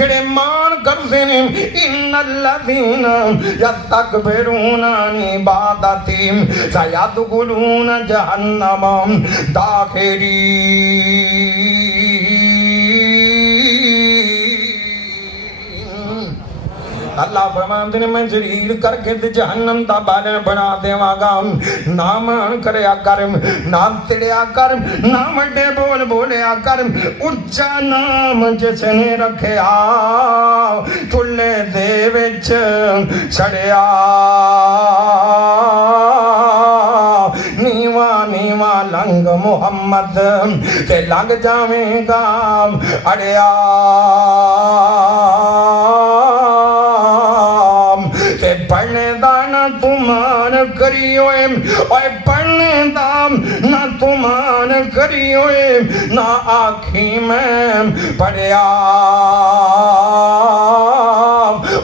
جڑے مان کرتے ہیں ان الذین یستکبرون عن عبادتی سیدخلون جہنم داخرین۔ اللہ فرماتے ہیں میں ذلیل کر کے جہنم دا بالن بنا دیواں گا، نہ مان کریا کر، نہ تڑیا کر، نہ وڈے بول بولیا کر، اچا نام جس نے رکھیا چلے دے وچ سڑیا، نیواں نیواں لنگ محمد تے لنگ جاویں گا اڑیا، تے پڑھنے دا نہ تمان کری ہوئے، اوے پڑھنے دا نہ تمان کری ہوئے، نہ آکھی میں پڑھیا،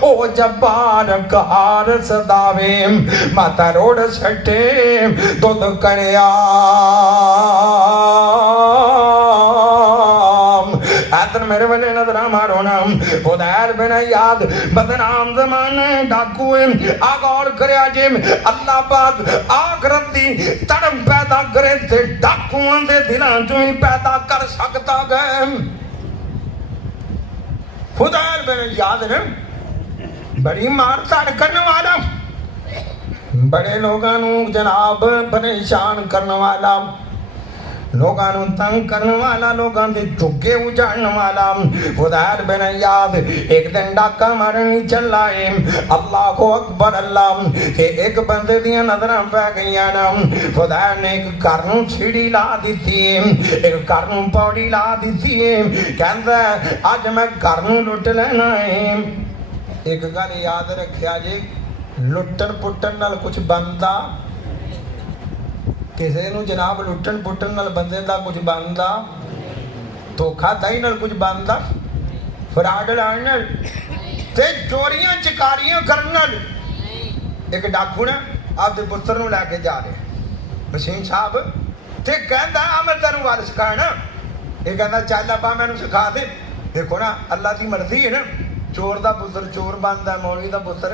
او جبار کار صداوے ماتا روڑ سٹے دودھ کریا، ایتر میرے والے نظرہ مارونا خدیر بن یاد بدنام زمانے ڈاکوئے آگور کریا جیم اللہ پاک آخرت دی تڑم پیدا کرے تھے ڈاکوان دے دلان جو ہی پیدا کر سکتا گئے۔ خدیر بن یاد نے بڑی مار تاڑ کرنے والا، بڑے لوگانوں جناب پریشان کرنے والا، لوگانوں تنگ کرنے والا، لوگان دے چکے اجاڑنے والا خدیر بن یاد ایک دن ڈاکہ مارنی چل لائے، اللہ کو اکبر اللہ کہ ایک بندے دیا نظرہ پہ گیا نا، خدیر نے ایک کرنوں چھڑی لا دی تھی، ایک کرنوں پوڑی لا دی تھی، کہندہ آج میں کرنوں لٹ لینا ہے۔ ایک گل یاد رکھیا جی، لٹن پٹن نال کچھ بندہ کسے نو جناب لٹن پٹن نال بندے دا کچھ بندہ، دھوکھا دہی نال کچھ بندہ، فراڈ لان نال تے چوریاں چکاریاں کرن نال۔ ایک ڈاکو نے آپ دے پتر نو لے کے جا رہے حسین صاحب تے کہندا میں تینوں وال سکھانا، یہ کہندا چل ابا مینوں سکھا دے۔ دیکھو نا اللہ دی مرضی ہے نا، چور دا پتر چور بندا ہے، مولوی دا پتر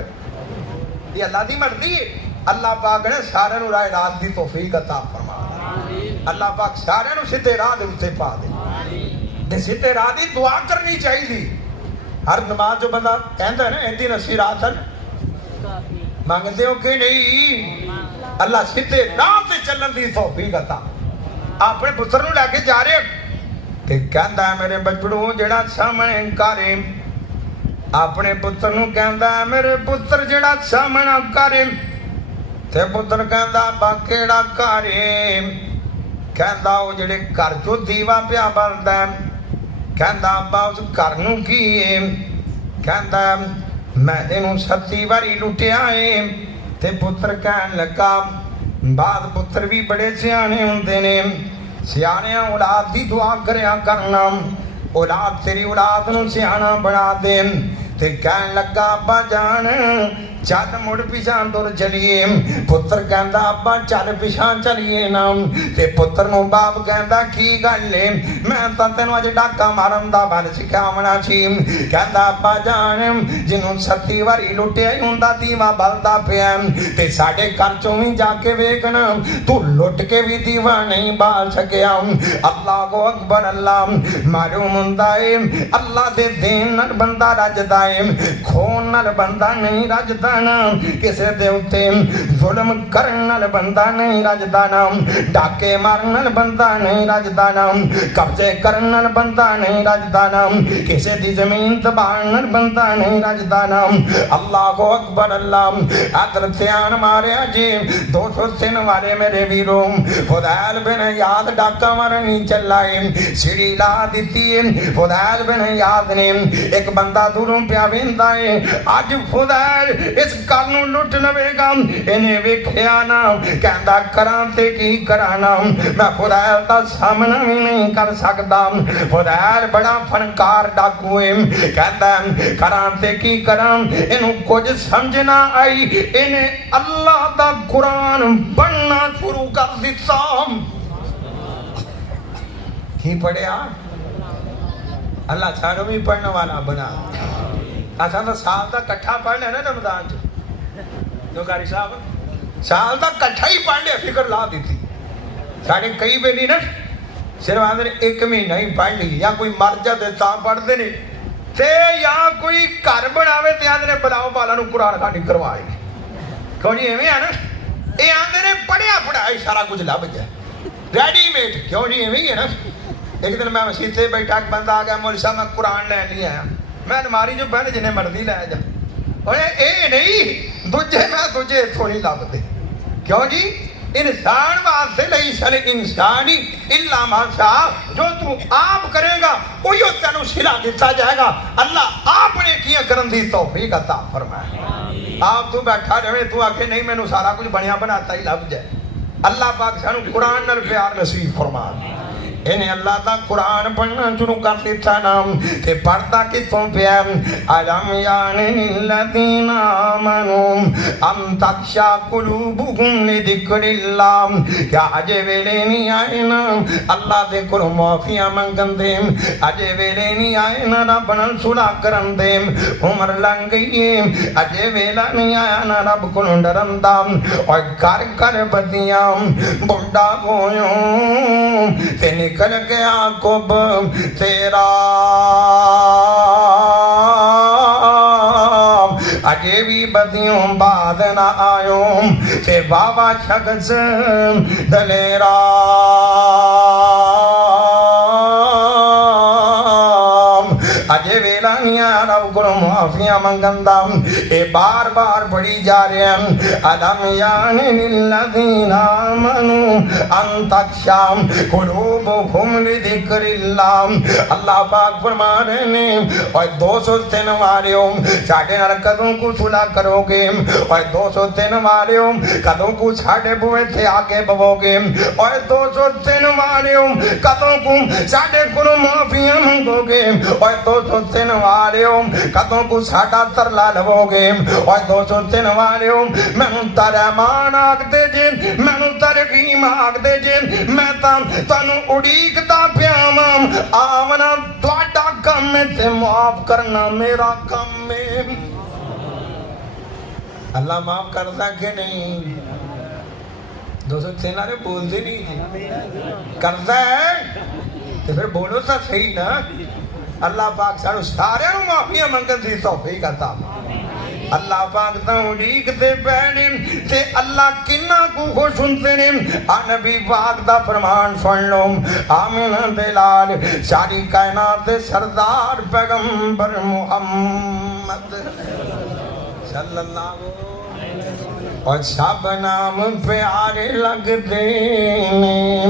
یہ اللہ دی مرضی ہے۔ اللہ پاک نے سارے نو راہ راست دی توفیق عطا فرما، اللہ پاک سارے نو سیدھے راہ دے اوتے پا دے، تے سیدھے راہ دی دعا کرنی چاہیے۔ ہر نماز جو بندہ کہندا ہے نا اہدنا الصراط مانگتے ہو کہ نہیں، اللہ سیدھے راہ تے چلن دی توفیق عطا۔ اپنے پتر نو لے کے جا رہے تے کہندا ہے میرے بچڑو جڑا سامنے کرے، اپنے پتر نو کہندا ہے میرے پتر جڑا سامنا کرے، تے پتر کہندا با کیڑا کرے، کہندا او جڑے گھر چوں دیوا پیا بلدا ہے، کہندا با اس گھر نو کی ہے، کہندا میں اینوں 37 واری لٹیا ہے۔ تے پتر کہن لگا بعد پتر بھی بڑے سیانے ہوندے نے، سیانے اولاد دی دعا کریا کرنا، اولاد تیری اولاد نو سیانا بنا دے۔ تے کہن لگا ابا جان چل مڑ پیچھان دور چلیے، پتر کہندا ابا چل پیچھان چلیے نا، تے پتر نو باپ کہندا کی گل ہے، میں تا تینوں اج ڈاکا مارن دا بل سکھاونا سی، کہندا ابا جان جنوں 37 واری لٹیا ہوندا دیوا بلدا پیا، تے ساڈے گھر چوں وی جا کے ویکھنا تو لٹ کے وی دیوا نہیں بال سکیا۔ اللہ کو اکبر اللہ، معلوم ہوندا ہے اللہ دے دین نال بندہ رجدا ہے، خون نال بندہ نہیں رجدا نا، کسے دے اتے ظلم کرن نال بندہ نہیں رجدا نا، ڈاکے مارن نال بندہ نہیں رجدا نا، قبضے کرن نال بندہ نہیں رجدا نا، کسے دی زمین دبان نال بندہ نہیں رجدا نا۔ اللہ کو اکبر اللہ، ادر دھیان ماریا جی 203 والے میرے ویروں، فضیل بن یاد ڈاکا مارنی چلائے، سیڑھی لا دیتی ہے، فضیل بن یاد نے ایک بندہ دوروں پیا ویندا ہے، اج فضیل اس گل نو لٹ لوے گا، انہیں ویکھیا نا، کہندا کراں تے کی کرانا، میں فضیل دا سامنا بھی نہیں کر سکدا۔ فضیل بڑا فنکار ڈاکو ہے، کہندا کراں تے کی کراں، انہوں کچھ سمجھنا آئی، انہیں اللہ دا قرآن پڑھنا شروع کر دیتا۔ کی پڑھیا؟ اللہ سانو بھی پڑھنے والا بنا. اساں تو سال دا کٹھا پڑھ لینا رمضان چ. جو قاری صاحب سال دا کٹھا ہی پڑھ لیا, فکر لا دیتی. ساڑے کئی بیلی نا صرف آدھے ایک مہینہ ہی پڑھ لی, یا کوئی مر جاتے تاں پڑھتے نے, تے یا کوئی گھر بناوے تے آدھے بلاؤ بالا نو قرآن خانی کروائے. کیوں جی ایویں ہے نا, یہ آدھے پڑھیا پڑھائی سارا کچھ لب جائے ریڈی میڈ. کیوں جی ایویں ہے نا. ایک دن میں مسجد سے بیٹھا, ایک بندہ آ گیا, مولوی صاحب میں قرآن لین نہیں آیا. میں الماری جو پہلے جنہیں مرضی لے جا, اے نہیں دوجے میں تجھے تھوڑی لب دے. کیوں جی انسان واسطے نہیں سل انسانی الا ما شاء, جو تو آپ کرے گا وہی تینوں صلہ دیتا جائے گا. اللہ آپ نے کیا کرن دی توفیق عطا فرمائے. آپ تو بیٹھا رہے تو آکھے نہیں مینوں سارا کچھ بنیا بناتا ہی لب جائے. اللہ پاک سانو قرآن نال پیار نصیب فرما. انہیں اللہ دا قرآن پڑھنا شروع کر دیتا نام تے پڑھتا کتوں پیا. علم یعنی الذین آمنوا ام تخشع قلوبہم لذکر اللہ. کیا اجے ویلے نہیں آئے نا اللہ دے کول معافیاں منگن دے, اجے ویلے نہیں آئے نا رب نال صلح کرن دے. عمر لنگ گئی ہے اجے ویلا نہیں آیا نا رب کول ڈرن دا. اور کر کر بدیاں بڑھا ہویوں تے نکل گیا کب تیرا. اجے بھی بدیوں بعد نہ آیوں تے بابا شخص دلیرا. اجے ویلا نہیں آیا رب کو معافیاں منگن دا. اے بار بار پڑھی جا رہے ہیں. علم یعنی الذین آمنوا ان تخشع قلوبہم لذکر اللہ. اللہ پاک فرما رہے ہیں اور 203 والیوں ساڑھے نال کدوں کو صلح کرو گے, اور 203 والیوں کدوں کو ساڑھے بوئے تھے آگے بو گے, اور 203 والیوں کدوں کو ساڑھے کو معافیاں منگو گے, اور 203 والیوں کدوں کو ساڑھا ترلا لو گے, اور 203 والیوں میں تارے مان آگ دے جے, میں تارے غیم آگ دے جے, میں تانوں اڑیک دا پیاماں. آونا تواڈا کم ہے تے معاف کرنا میرا کم ہے. اللہ معاف کرتا کہ نہیں؟ 203 والے بول دے نہیں جی, کرتا ہے تو پھر بولو تو صحیح نا. اللہ پاک سارے معافیاں منگن دی توفیق عطا. اللہ پاک تا اڑیک دے پہنے تے اللہ کنہ کو خوش سنتے نے. نبی پاک دا فرمان سن لو. آمینہ دلال ساری کائنات سردار پیغمبر محمد صلی اللہ علیہ وسلم اور سب نام پیارے لگتے ہیں.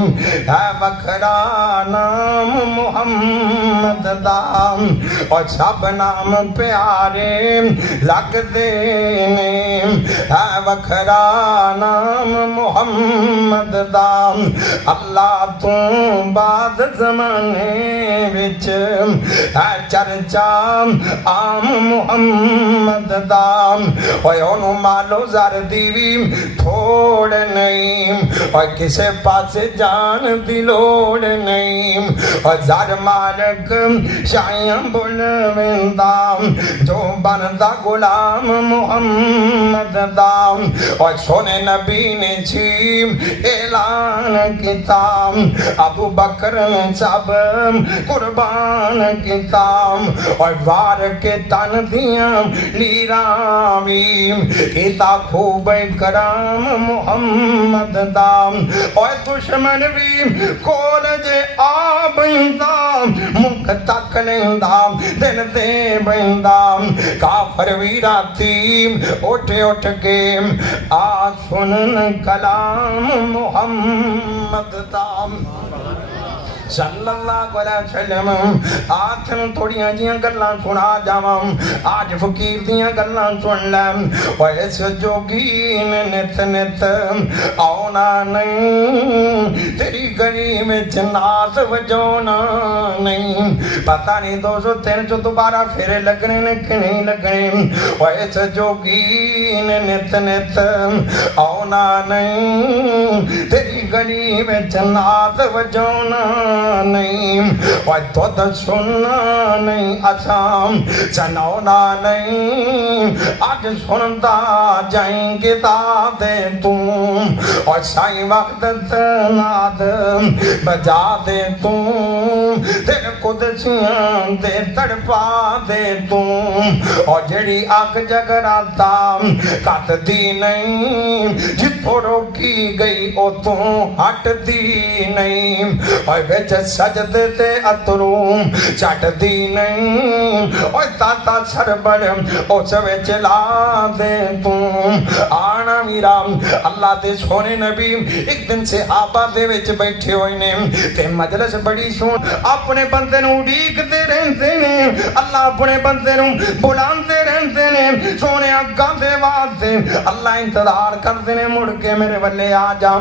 ہے بکھرا نام محمد دا, اور سب نام پیارے لگتے ہیں. ہے بکھرا نام محمد دا. اللہ تو بعد زمانے وچ ہے چرچا عام محمد دا. اور انہوں مالو زر دی تھوڑ نہیں, اور کسے پاس جان دی لوڑ نہیں. اور زر مالک شائیاں بلویندا جو بندا غلام محمد دا. اور سونے نبی نے چھیم اعلان کیتا, ابو بکر سب قربان کیتا. اور وار کے تن دیاں لیراوی کیتا خوب کرام محمد دام. اور دشمن بھی کول جے آ بیندا مکھ تک لیندا دل دے بیندا. کافر بھی راتی اٹھ کے آ سنن کلام محمد دام صلی اللہ علیہ وسلم. آج تھوڑیاں جیاں گلاں سنا جاواں, آج فقیر دیاں گلاں سن لیں. اور اس جوگی نے نت نت آنا نہیں, تیری گلی میں ناز وجونا نہیں. پتہ نہیں 203 جو دوبارہ پھر لگنے نے کہ نہیں لگنے. اور اس جوگی نے نت نت آنا نہیں, تیری गली विच नाद वजाउना नहीं, और दुध सुनना नहीं, असां सुनाउना नहीं। अज सुनदा जाएंगे दादे तू, और साईं वक्त नाद बजा दे तू, तेरे कुदसियां दे तड़पा दे तू। और जेड़ी अग जगराता कटदी नहीं, जिथों रोकी गई उतों हटदी नहीं। और विच सजदे ते अतरू छटदी नहीं, और ताता सरबड़ उस विच ला दे तू। आना वीरा अल्लाह दे सोने नबी एक दिन सहाबा दे विच बैठे होए ने ते मजलिस बड़ी सोहनी, अपने बंदे नूं उड़ीकदे रहिंदे ने। अल्लाह अपने बंदे नूं बुलांदे रहिंदे ने, सोने अग्गां दे वास्ते अल्लाह इंतजार करदे ने, मुड़ के मेरे वल्ले आ जा।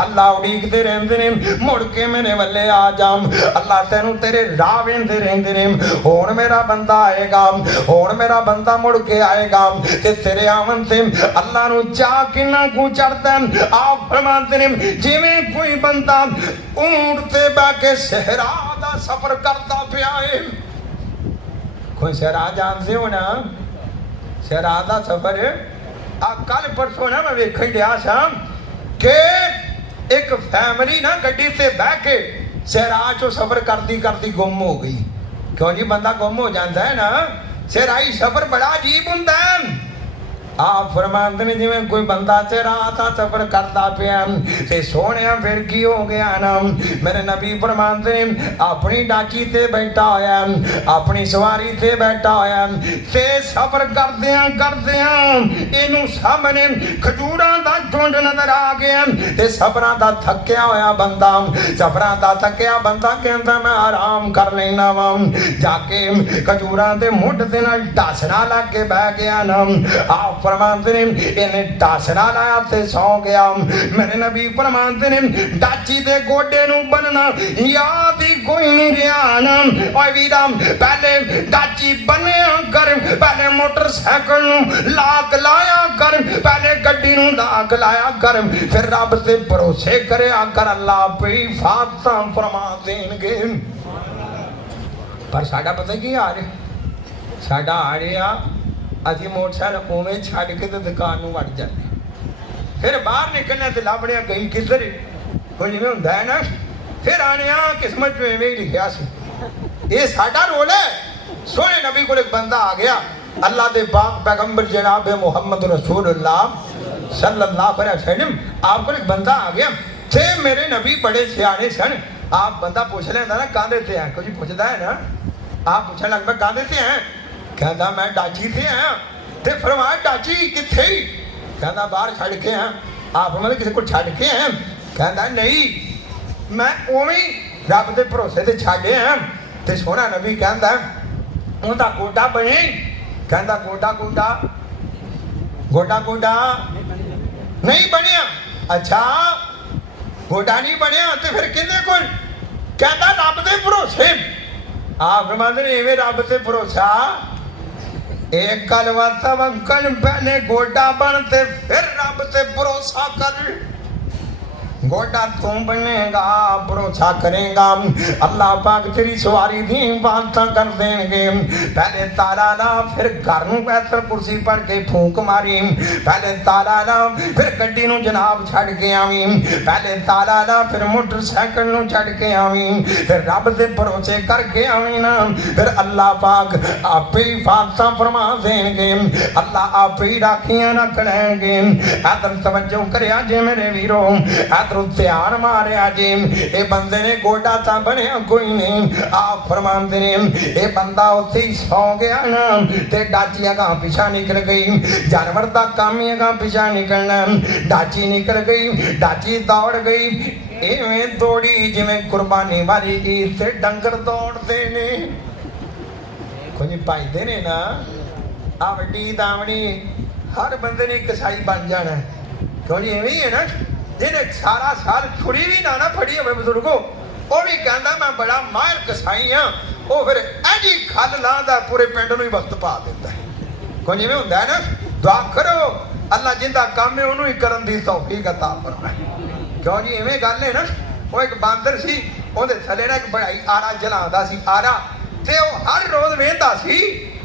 अल्लाह उड़ीकदे रहिंदे ने, मुड़ के मेरे वल्ले आ जा। अल्लाह तैनूं तेरे राह वेंदे रहिंदे ने, हुण मेरा बंदा आएगा, हुण मेरा बंदा मुड़ के आएगा। ते तेरे आवन ते अल्लाह नूं चाह किन्ना कु चढ़दा। आप फरमांदे ने जिवें कोई बंदा ऊंट ते बैठ के सहरा दा सफर करदा पिया है। कोई सहरा जानदे हो ना, सहरा दा सफर आ कल परसों ना मैं वेखण गया सा कि एक फैमिली ना गड्डी से बह के सहरा चो सफर करती करती गुम हो गई। क्यों जी बंदा गुम हो जाता है ना, सहराई सफर बड़ा अजीब हुंदा है। आप फरमांदे ने जिवें कोई बंदा तेरा था सफर करता पिया ते सोहणिया फिर की हो गया ना। मेरे नबी फरमांदे ने अपनी डाची ते बैठा होया, अपनी सवारी ते बैठा होया ते सफर करदियां करदियां इनू सामने खजूरां दा झुंड नजर आ गया ते सफरां दा थक्या होया बंदा, सफरां दा थक्या बंदा कहंदा मैं आराम कर लेना वा। जाके खजूरां दे मुੱਢ दे नाल ढासना ला के बह गया ना। आप फरमाते ने इन्हें ढासना लाया ते सौ गया। मेरे नबी फरमाते ने डाची दे गोडे नू बनना याद ही कोई नहीं रहा ना। ओए वीरा पहले डाची बनिया कर, पहले मोटरसाइकिल नू लाग लाया कर, पहले गड्डी नू लाग लाया कर, फिर रब ते भरोसे करया कर, अल्लाह पे हिफाजत फरमा देंगे। पर साडा पता की हाल है, साडा हाल आ असी मोटरसाइकिल उवें छड्ड के ते दुकान नूं वड़ जाते, फिर बाहर निकलने ते लाभणिया गई किधर कोई जिवें हुंदा है ना, फिर आने किस्मत में इवें ही लिखिया सी। ये साडा रोल है। सोहणे नबी कोल एक बंदा आ गया, अल्लाह दे पाक पैगंबर जनाब मुहम्मद रसूलुल्लाह सल्लल्लाहु अलैहि वसल्लम आप कोल एक बंदा आ गया थे। मेरे नबी बड़े सियाने सन। आप बंदा पूछ लेंदा ना कांदे ते है, कोई पूछदा है ना, आप पूछण लग पे कांदे ते है, कहता मैं डाची से आया। ते फरमाया डाची किथे? कहता बाहर छड़ के हैं। आप मतलब किसी को छड़ के हैं? कहता नहीं मैं उवें रब दे भरोसे ते छाड़े हैं। ते सोहना नबी कहता उनका गोडा बने, कहता गोडा गोडा गोडा गोडा नहीं बनिया। अच्छा गोडा नहीं बनिया तो फिर किहदे कोल? कहता रब दे भरोसे। आप फरमांदे ने इवें रब ते भरोसा एक कलवा तवक्कल पहले गोडा बनते फिर रब से भरोसा कर। गोडा तू बनेगा भरोसा करेगा, अल्लाह पाक तेरी सवारी दी बातां कर देंगे। पहले ताला ला फिर घर नूं बैठल कुर्सी पढ़ के फूक मारी, पहले ताला ला फिर गड्डी नूं जनाब छड़ के आवी, पहले ताला ला फिर मोटरसाइकिल नूं छड़ के आवी, फिर रब दे भरोसे करके आवी ना, फिर अल्लाह पाक आपे ही हिफाजतां फरमा देंगे, अल्लाह आपे ही राखियां रख लेंगे। इधर तवज्जो करिया जे मेरे वीरो, ध्यान मारिया जी। ये बंदे ने गोडा ता बनया कोई नहीं। आप फरमाते ने ये बंदा उत्थे ही सौ गया ना ते डाची अगां पिछा निकल गई। जानवर दा काम ही अगां पिछा निकलना। डाची निकल गई, डाची दौड़ गई, इवें दौड़ी जिवें कुर्बानी वाली ईद ते डंगर दौड़ते ने, कुछ भजदे ने ना। आ वड्डी दावणी हर बंदे ने कसाई बन जाना, क्यों जी इवें ही है ना। जिन्हें सारा साल छुरी भी ना फड़ी हो बजुर्गो, वो भी कहता मैं बड़ा माहिर कसाई हाँ, वो फिर ऐजी खल लादा पूरे पिंड नूं ही वक्त पा देता है। कोई जिवें हुंदा है ना, दुआ करो अल्लाह जिंदा काम है उन्होंने ही करन दी तौफीक अता फरमाए। क्यों जी इवें गल है ना। वो एक बांदर सी, ਉਹਦੇ ਥੱਲੇ ਨਾ ਇੱਕ ਬੜਾਈ ਆਰਾ ਜਲਾਉਂਦਾ ਸੀ ਆਰਾ, ਤੇ ਉਹ ਹਰ ਰੋਜ਼ ਵੇਖਦਾ ਸੀ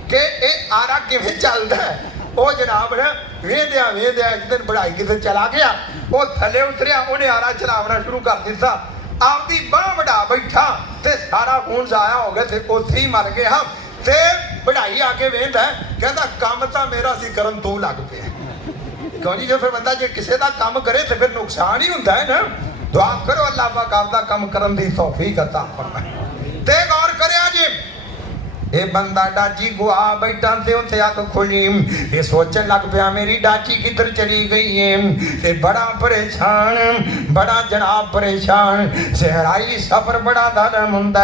ਕਿ ਇਹ ਆਰਾ ਕਿਵੇਂ ਚੱਲਦਾ ਹੈ। ਉਹ ਜਨਾਬ ਨਾ ਵੇਖਦਿਆਂ ਵੇਖਦਿਆਂ ਇੱਕ ਦਿਨ ਬੜਾਈ ਕਿਤੇ ਚਲਾ ਗਿਆ, ਉਹ ਥੱਲੇ ਉਤਰਿਆ, ਉਹਨੇ ਆਰਾ ਚਲਾਉਣਾ ਸ਼ੁਰੂ ਕਰ ਦਿੱਤਾ, ਆਪਦੀ ਬਾਂਹ ਵਢਾ ਬੈਠਾ ਤੇ ਸਾਰਾ ਖੂਨ ਜ਼ਾਇਆ ਹੋ ਗਿਆ ਤੇ ਉੱਥੇ ਹੀ ਮਰ ਗਿਆ। ਤੇ ਬੜਾਈ ਆ ਕੇ ਵੇਖਦਾ, ਕਹਿੰਦਾ ਕੰਮ ਤਾਂ ਮੇਰਾ ਸੀ ਕਰਨ ਤੂੰ ਲੱਗ ਪਿਆ। ਕਿਉਂ ਜੀ, ਜੋ ਫਿਰ ਬੰਦਾ ਜੇ ਕਿਸੇ ਦਾ ਕੰਮ ਕਰੇ ਤੇ ਫਿਰ ਨੁਕਸਾਨ ਹੀ ਹੁੰਦਾ ਹੈ ਨਾ। दुआ करो अल्लाह पाक आपदा कम करन दी तौफीक अता फरमाए। ते गौर करया जी, ये बंदा डाची गुआ बैठा ते उत्थे अख खुली, ये सोचन लग पिया मेरी डाची किधर चली गई है। ते बड़ा परेशान, बड़ा जनाब परेशान, सहराई सफर बड़ा धर्म हुंदा।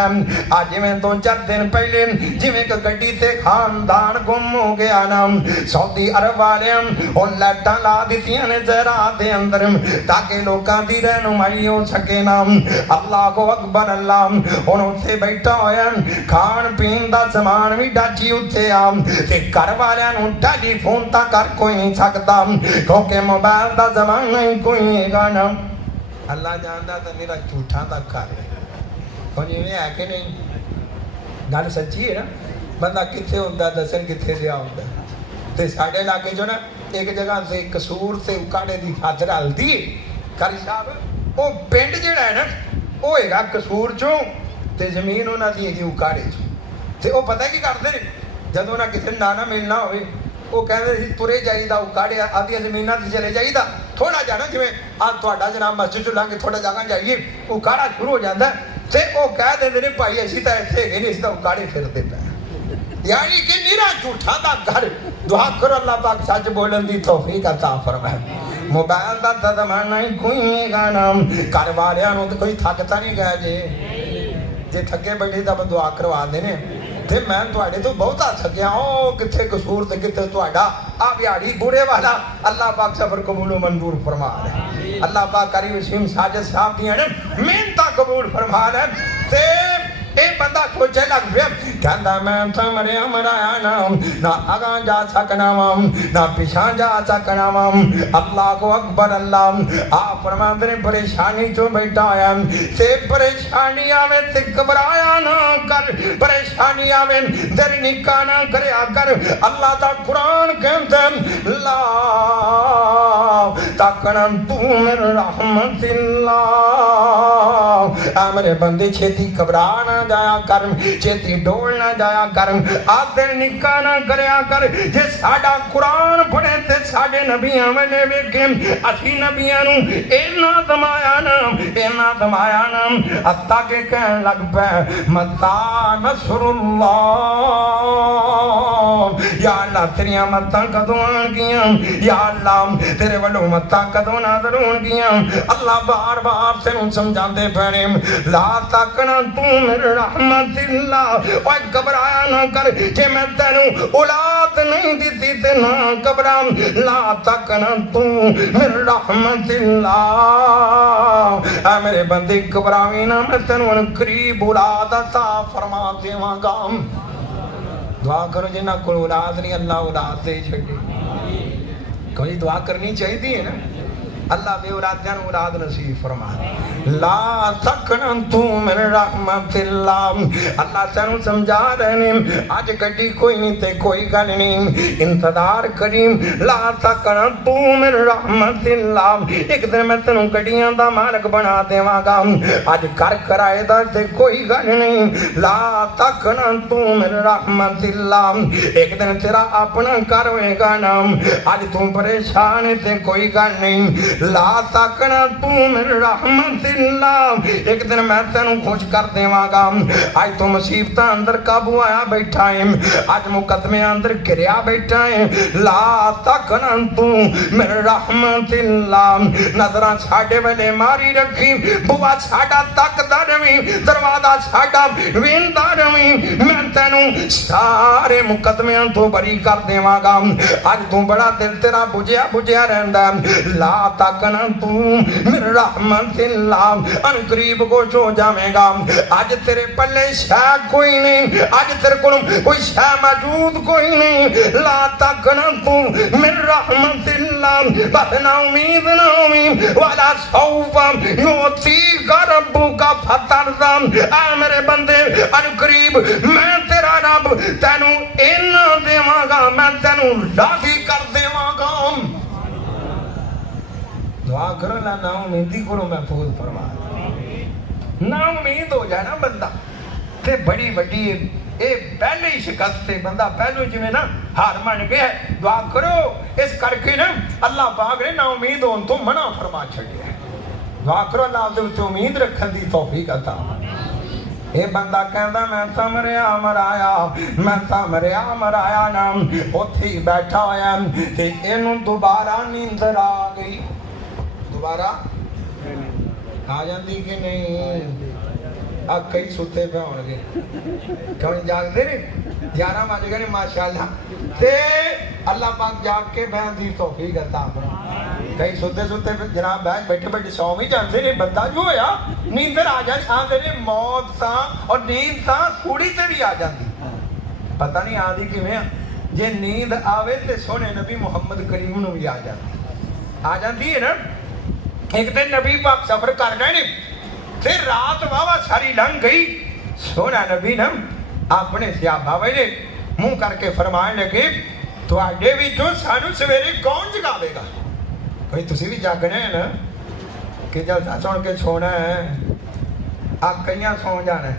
अज जिवें 2-4 दिन पहले जिवें कि गड्डी ते खानदान गुम हो गया ना, सऊदी अरब वाले उन लाइटां ला दित्तियां ने ज़रा दे अंदर ताकि लोकां दी रहनुमाई हो सके ना। अल्लाह को अकबर अल्लाह, हुण उत्थे बैठा होया खान पीन दा समान भी डाची उत्ते आ ते घर वालियां नूं टेलीफोन तां कर कोई नहीं सकदा क्योंकि मोबाइल दा जमाना ही कोई हैगा ना। अल्लाह जानदा ते मेरा झूठा दा कर कोई इवें है कि नहीं। गल सच्ची है ना। बंदा किथे हुंदा दसन किथे जिहा हुंदा। ते साडे इलाके चो ना एक जगह से कसूर ते उकाड़े दी हद रलदी कारी साहब। वो पिंड जिहड़ा है ना वो हैगा कसूर चों ते जमीन उन्हां दी हैगी उकाड़े चों। ਤੇ ਉਹ ਪਤਾ ਕੀ ਕਰਦੇ ਨੇ, ਜਦੋਂ ਨਾ ਕਿਸੇ ਨਾਲ ਨਾ ਮਿਲਣਾ ਹੋਵੇ ਉਹ ਕਹਿੰਦੇ ਸੀ ਤੁਰੇ ਜਾਈਦਾ ਉਕਾੜਿਆ ਆਦੀਆਂ ਜ਼ਮੀਨਾਂ ਤੇ ਚਲੇ ਜਾਈਦਾ, ਥੋੜਾ ਜਾਣਾ ਜਿਵੇਂ ਆ ਤੁਹਾਡਾ ਜਨਾਬ ਮਸਜਿਦ ਚੋਂ ਲੰਘ ਕੇ ਥੋੜਾ ਜਗ੍ਹਾ ਜਾਈਏ ਉਕਾੜਾ ਸ਼ੁਰੂ ਹੋ ਜਾਂਦਾ ਤੇ ਉਹ ਕਹਿ ਦਿੰਦੇ ਨੇ ਭਾਈ ਅਸੀਂ ਤਾਂ ਇੱਥੇ ਹੈਗੇ ਨਹੀਂ, ਅਸੀਂ ਤਾਂ ਉਕਾੜੇ ਫਿਰਦੇ ਪਏ। ਯਾਨੀ ਕਿ ਨਿਰਾ ਝੂਠਾਂ ਦਾ ਘਰ। ਦੁਆ ਕਰੋ ਅੱਲਾਹ ਪਾਕ ਸੱਚ ਬੋਲਣ ਦੀ ਤੌਫੀਕ ਅਤਾ ਫਰਮਾਏ। मोबाइल का तो जमाना ही कोई है ना। घर वालियां तो कोई थक तो नहीं गया जे थके बैठे तो दुआ करवा देने। ते मैं तुहाडे तो बहुत हस गया ओ किथे कसूर ते किथे तुहाडा आ बिहाड़ी बूढ़े वाला। अल्लाह पाक सफर कबूल मंजूर फरमा ले। अल्लाह पाक करी वसीम साजिद साहब दियां ने मेहनतां कबूल फरमा ले। ते ए बंदा सोचे लग पिया कहंदा मैं तो मरिया मराया ना आगा जा सकना वाम ना पिछा जा सकना वाम। अल्लाह को अकबर अल्लाह। आप फरमाते ने परेशानी तो बैठा आया ते परेशानी आवे ते घबराया ना कर, परेशानी आवे दिल निका ना करया कर। अल्लाह दा कुरान कहंदा ला तकना तू मेरे रहमतिल्लाह। आ मेरे बंदे छेती घबरा ना जाया कर, छेती डोल ना जाया कर, आदर निका ना करया कर। जे साडा कुरान पढ़े ते साडे नबियां वने वेखे असी नबियां नू इना दमाया ना अत्ता के कहन लग पे मता नसरुल्लाह। या अल्लाह तेरियां मत्तां कदों आणगियां, या अल्लाह तेरे वल्लों मत्तां कदों नाज़र होणगियां। अल्लाह बार बार तेनू समझांदे पैणे ला तकना तू मेरे रहमतिल्लाह। ओए घबराया ना कर, जे मैं तेनू औलाद नहीं दिती ते ना घबरा। ला तकना तू मेरे रहमतिल्लाह। आ मेरे बंदे घबरावी ना, मैं तेनू करीब औलाद अता फरमा देवांगा। दुआ करो जिन्हां कोल औलाद नहीं अल्लाह औलाद दे छड्डे। कोई दुआ करनी चाहिए है ना। अल्लाह बे औलादियां नूं औलाद नसीब फरमा। ला तकना तू मेरे रहमतिल्लाह। अल्लाह तेनू समझा रहे ने अज गड्डी कोई नहीं ते कोई गल नहीं, इंतजार करी। ला तकना तू मेरे रहमतिल्लाह। एक दिन मैं तेनू गड्डियां दा मालक बना देवांगा। अज कर कराए दा ते कोई गल नहीं। ला तकना तू मेरे रहमतिल्लाह। एक दिन तेरा अपना घर होएगा ना। अज तू परेशान है ते कोई गल नहीं। ला तकना तू मेरे रहमतिल्लाह। एक दिन मैं तेनू खुश कर देवांगा। आज तू मुसीबतां अंदर काबू आया बैठा है, आज मुकदमे अंदर घिरिया बैठा है। ला तकना तू मेरे रहमतिल्लाह। नजरां साडे वेले मारी रखी, बुआ साडा तकदा रवी, दरवाजा साडा वेंदा रवी। मैं तेनू सारे मुकदमियां तो बरी कर देवांगा। आज तू बड़ा दिल तेरा बुझिया बुझिया रहिंदा। ला तक ना तू मेरे रहमत अन करीब कुछ हो जाएगा। अज तेरे पल्ले शह कोई नहीं, अज तेरे को कोई शह मौजूद कोई नहीं। ला तक ना तू मेरे रहमत बस ना उम्मीद ना उम्मीद वाला सौफा योती का रब्बू का फतरदा। आ मेरे बंदे अन करीब मैं तेरा रब तेनू इन्ना देवांगा, मैं तेनू राजी कर देवांगा। दुआ करो ना उम्मीदी करो महफूज फरमा। ना उम्मीद हो जाए ना बंदा ते बड़ी वड्डी ये पहले ही शिकस्त है, बंदा पहले जिवें ना हार मान गया। दुआ करो इस करके ना अल्लाह पाक ने ना उम्मीद होने तो मना फरमा छड़िया। दुआ करो अल्लाह दे उत्ते उम्मीद रखने की तौफीक अता। ये बंदा कहता मैं तो मरिया मराया, मैं तो मरिया मराया ना उत्थे ही बैठा होया ते इहनूं दोबारा नींदर आ गई। दोबारा आ जाती कि नहीं? आ कई सुते पे होंगे क्यों जागते ने 11 बज गए माशाअल्लाह ते अल्लाह पाक जाग के बहन दी तौफीक अता फरमाए। कई सुते सुते जनाब बैठे बैठे सौ भी जाते ने। बंदा जो होया नींदर आ जाए आते ने मौत ता और नींद ता कुड़ी ते भी आ जाती, पता नहीं आदि किवें जे नींद आवे ते सोने नबी मुहम्मद करीम नूं भी आ जाती है ना। एक दिन नबी पाक सफर कर रहे ने फिर रात वावा सारी लंघ गई। सोना नबी ने अपने सहाबा वेले मुंह करके फरमान लगे तुहाडे विचों सानू सवेरे कौन जगावेगा? भाई तुसी भी जागना है ना कि जलसा सुन के सोना है। आ कईयां सौ जाना है,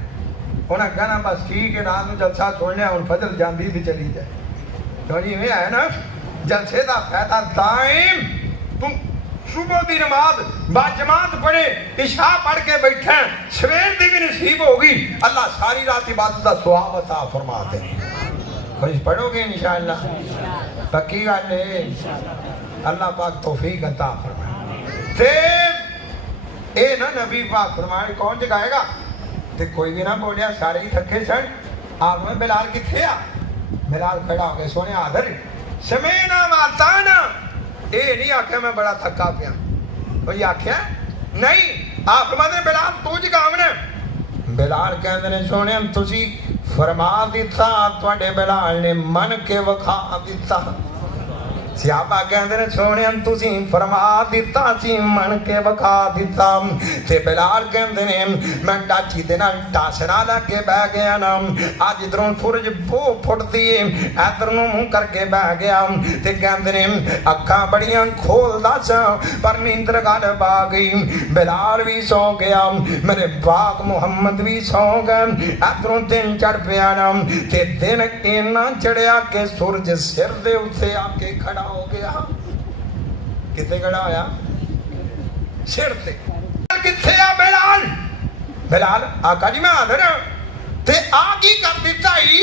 उन्हें कहना बस ठीक है रात में जलसा सुन लिया हुण फजर जांदी भी चली जाए। तो जी में है ना जलसे का फायदा टाइम तुम सुबह की नमाज बाजमात पढ़े इशा पढ़ के बैठे सवेर की भी नसीब होगी। अल्लाह सारी रात इबादत का सवाब अता फरमा दे। कुछ पढ़ोगे इंशाअल्लाह, पक्की गल है। अल्लाह पाक तौफीक अता फरमाए। ते ए ना नबी पाक फरमाए कौन जगाएगा? ते कोई भी ना बोलिया, सारे ही थके सन। आप में बिलाल किथे आ? बिलाल खड़ा हो गया, सोने आदर समेना वाताना। ये नहीं आख्या मैं बड़ा थका पिया, कोई आख्या नहीं। आप फरमाते बिलाल तू जगावना। बिलाल कहते ने सोने तुसी फरमा दिता, तुहाडे बिलाल ने मन के वखा दिता। सियापा कहते ने सोने तुसी फरमा दिता सी मन के वखा दिता। ते बिलाल कहते ने मैं डाची दे नाल टासना लग के बह गया ना। अज इधरों सूरज बो फुटदी है इधर नूं मुंह करके बह गया। ते कहते ने अखां बड़ियां खोलदा सा पर नींदर गल आ गई। बिलाल भी सौ गया, मेरे पाक मुहम्मद भी सौ गए। इधरों दिन चढ़ पिया ना ते दिन इन्ना चढ़िया कि सूरज सिर दे उत्ते आके खड़ा हो गया। किथे खड़ा होया? सिर ते। किथे आ बिलाल? बिलाल आका जी मैं हाजिर हां। ते आ की कर दिता ही?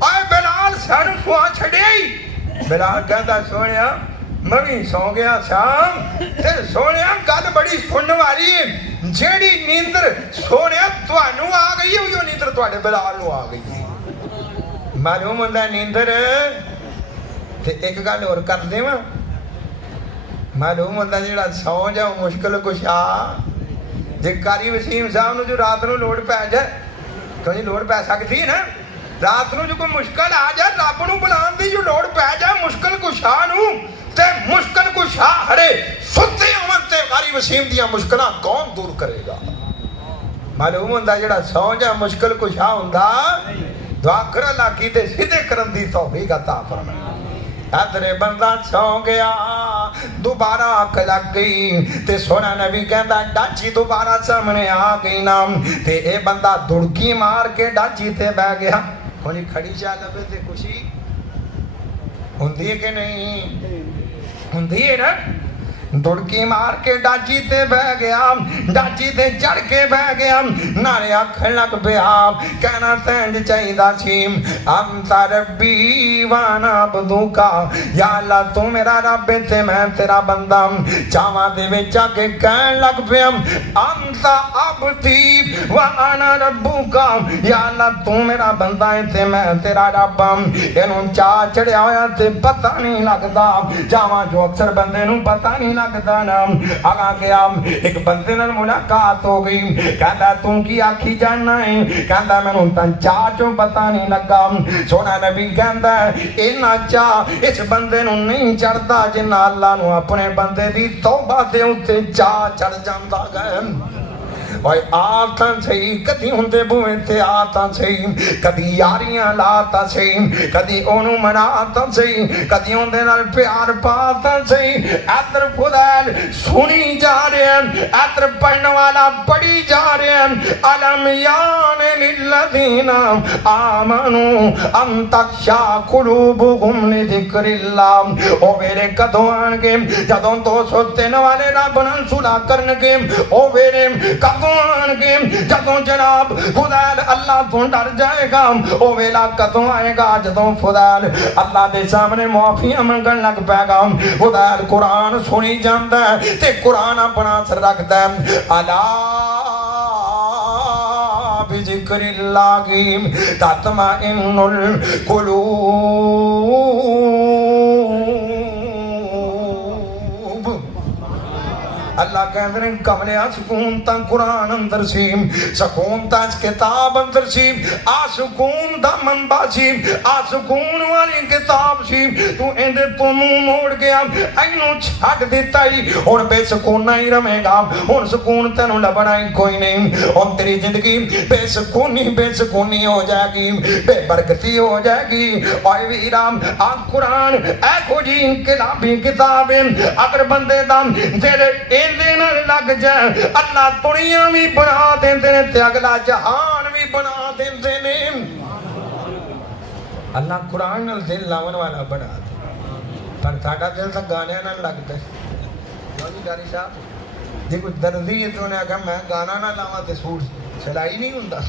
ओए बिलाल सर सुआ छड़िया ही। बिलाल कहता सोनिया मैं भी सौ गया शाम ते सोनिया गल बड़ी सुनने वाली है। जेड़ी नींदर सोनिया तुहानू आ गई है उही नींदर तुहाडे बिलाल नू आ गई है। मालूम हुंदा नींदर ते एक गल होर कर देवां, मालूम होंदा जेड़ा सौ जाओ मुश्किल कुशा जे कारी वसीम साहब नूं जो रात नूं लोड़ पै जाए तो लोड़ पै सकती है ना। रात नूं जो कोई मुश्किल आ जाए रब नूं बुलाउण दी जो लोड़ पै जाए मुश्किल कुशा नूं ते मुश्किल कुशा हरे सुत्ते होवन ते कारी वसीम दियां मुश्किलां कौन दूर करेगा? मालूम होंदा जेड़ा सौ जाए मुश्किल कुशा हुंदा। दुआ कर अल्लाह कीते सीधे करन दी तौफीक अता फरमाए। अदरे बंदा सौ गया, दोबारा अख लग गई ते सोना नबी कहता डाची दोबारा सामने आ गई ना। ते ए बंदा दुड़की मार के डाची ते बह गया। कोई खड़ी चा लबे ते खुशी हुंदी है कि नहीं? हुंदी है ना। दुड़की मार के डाची ते बह गया, डाची ते चढ़ के बह गया। नाले आखन लग पिया कहना तैंज चाहिदा सी अंता रब्बी वाना अब्दुका, या अल्लाह तू मेरा रब है ते मैं तेरा बंदा। चावां दे विच आके कहन लग पिया अंता अब्दी व अना रब्बुका, या अल्लाह तू मेरा बंदा है ते मैं तेरा रब हां। इहनूं चा चढ़िया होया ते पता नहीं लगदा। चावां जो अक्सर बंदे नूं पता नहीं लगदा ना। आगा गया एक बंदे नाल मुलाकात हो गई, कहंदा तू की आखी जाना है? कहंदा मैनूं तां चाह चों पता नहीं लगा। सोना नबी कहंदा इन्ना चाह इस बंदे नूं नहीं चढ़दा जिन्ना अल्लाह नूं अपने बंदे दी तौबा दे उत्ते चाह चढ़ जांदा है। ओए आ तां सही कदी हुंदे बुए ते आ तां सही, कदी यारियां ला तां सही, कदी ओनू मना तां सही, कदी उहदे नाल प्यार पा तां सही। इधर फुदैल सुनी जा रहे हैं, इधर पढ़ने वाला पढ़ी जा रहे हैं। अलम यान लिल्लज़ीना आमनू अन तख्शा कुलूबुहुम लिज़िक्रिल्लाह। ओ वेरे कदों आणगे जदों 203 वाले रब नाल सुलह करनगे। ओ वेरे कदों आएंगे जदों जनाब फुदैल अल्लाह तो डर जाएगा। ओ वेला कदों आएगा जदों फुदैल अल्लाह दे सामने माफियां मंगन लग पैगा। फुदैल कुरान सुनी जांदा है ते कुरान अपना असर रखदा है। अला बिज़िक्रिल्लाहि तत्मइन्नुल कुलूब। अल्लाह कहते हैं कमलिया सुकून ता कुरान अंदर सी, सुकून ता किताब अंदर सी, आ सुकून दा मनबा सी, आ सुकून वाली किताब सी। तू इंदे तो मुंह मोड़ गया, इनू छड्ड दिता ही, हुण बेसुकूना ही रवेगा। हुण सुकून तैनू लभना ही कोई नहीं। हुण तेरी जिंदगी बेसुकूनी बेसुकूनी हो जाएगी, बेबरकती हो जाएगी। ओए वीरा आ कुरान ऐहो जी इनकलाबी किताब है, अगर बंदे दा जेड़े लग जाए अल्लाह दुनिया भी बना देंदे ने ते अगला जहान भी बना देंदे ने। अल्लाह कुरान नाल दिल लावन वाला बना दे, पर साडा दिल तो गाने नाल लगदा है। गारी साहब जे कोई दर्दी है तो उन्हें आखा मैं गाना ना लावा तो सूट सिलाई नहीं हुंदा।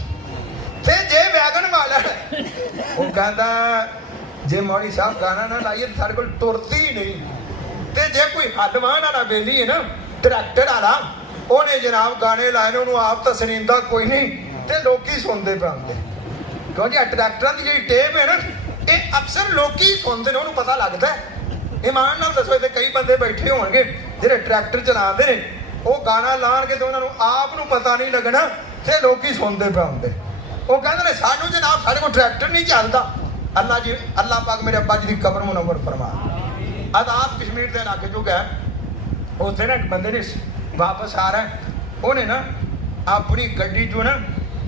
ते जे वैगन वाला वो कहता जे मौली साहब गाना ना लाइए तो साढ़े को तुरती ही नहीं। ते जे कोई हदवान वाला बेली है ना ट्रैक्टर वाला उन्हें जनाब गाने लाए ने, उन्होंने आप तो सुनींदा कोई नहीं ते लोकी सुनते पे आते। क्योंकि ट्रैक्टर की जी टेप है ना ये अक्सर लोकी सुनते हैं, उन्होंने पता लगता है। ईमान नाल दसो इत्थे कई बंदे बैठे होंगे जिहड़े ट्रैक्टर चलाते हैं, वो गाना लाणगे तो उन्होंने आप नूं पता नहीं लगना ते लोकी सुनते पे आते। वो कहते हैं सानू जनाब साढ़े को ट्रैक्टर नहीं चलता। अल्लाह जी अल्लाह पाक मेरे अब्बा जी की कब्र मुनव्वर फरमा। आजाद कश्मीर के इलाके चो गया, उत्थे ना एक बंदे ने वापस आ रहा है, उन्हें ना अपनी गड्डी चो ना